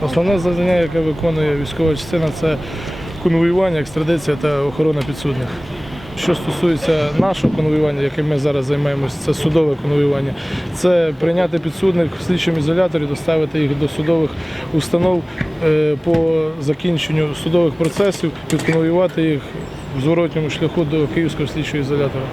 Основне завдання, яке виконує військова частина, це конвоювання, екстрадиція та охорона підсудних. Що стосується нашого конвоювання, яким ми зараз займаємося, це судове конвоювання. Це прийняти підсудних в слідчому ізоляторі, доставити їх до судових установ е, по закінченню судових процесів, відконвоювати їх в зворотньому шляху до Київського слідчого ізолятора.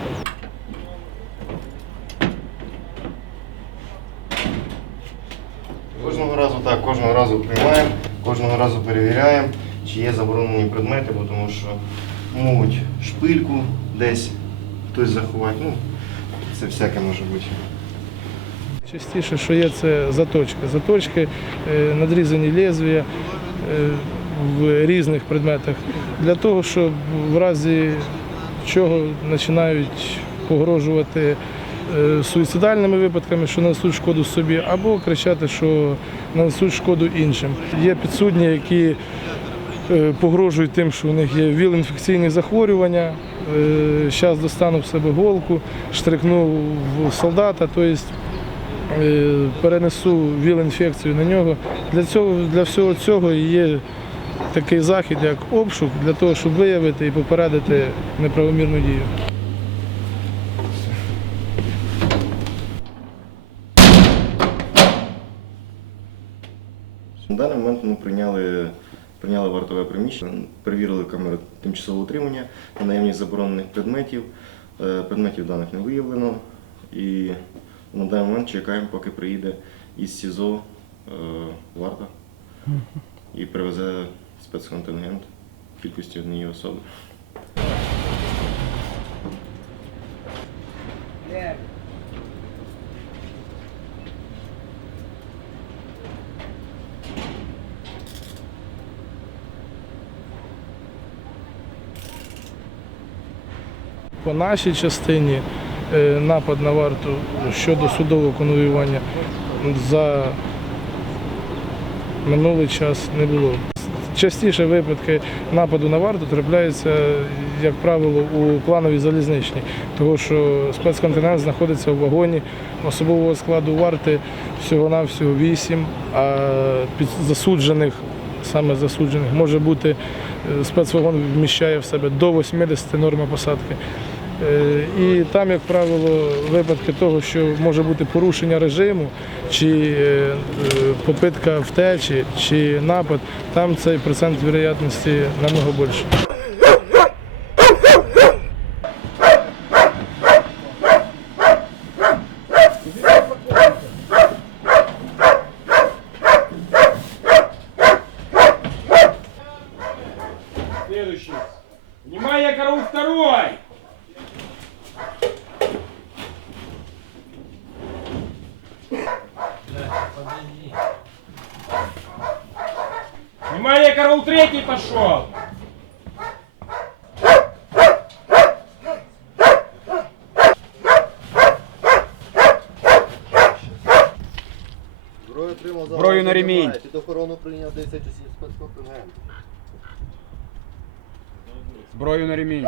Кожного разу так, кожного разу приймаємо, кожного разу перевіряємо, чи є заборонені предмети, бо тому що можуть шпильку десь хтось заховати. Ну, це всяке може бути. Частіше, що є, це заточки. Заточки, е, надрізані лезвія е, в різних предметах. Для того, щоб в разі чого починають погрожувати суїцидальними випадками, що нанесуть шкоду собі, або кричати, що нанесуть шкоду іншим. Є підсудні, які е, погрожують тим, що у них є віл-інфекційні захворювання. Зараз достану в себе голку, штрикну в солдата. Тобто е, перенесу ВІЛ-інфекцію на нього. Для, цього, для всього цього є такий захід, як обшук, для того, щоб виявити і попередити неправомірну дію. На даний момент ми прийняли, прийняли вартове приміщення, перевірили камери тимчасового утримання на наявність заборонених предметів. Е, Предметів даних не виявлено. І на даний момент чекаємо, поки приїде із СІЗО е, варта і привезе спецконтингент кількості однієї особи. По нашій частині е, напад на варту щодо судового конвоювання за минулий час не було. Частіше випадки нападу на варту трапляються, як правило, у плановій залізничній, тому що спецконтинент знаходиться в вагоні особового складу варти всього-навсього 8, а під засуджених, саме засуджених, може бути е, спецвагон вміщає в себе до 80 норма посадки. Е, І там, як правило, випадки того, що може бути порушення режиму, чи е, е, попитка втечі, чи напад, там цей процент вероятності намного більше. Следующий. Внимание, караул второй! Внимание, караул третий пошел! Зброю отримав за Зброю на ремінь. Під охорону прийняв 10 осіб спецконтингент. Зброю на ремень.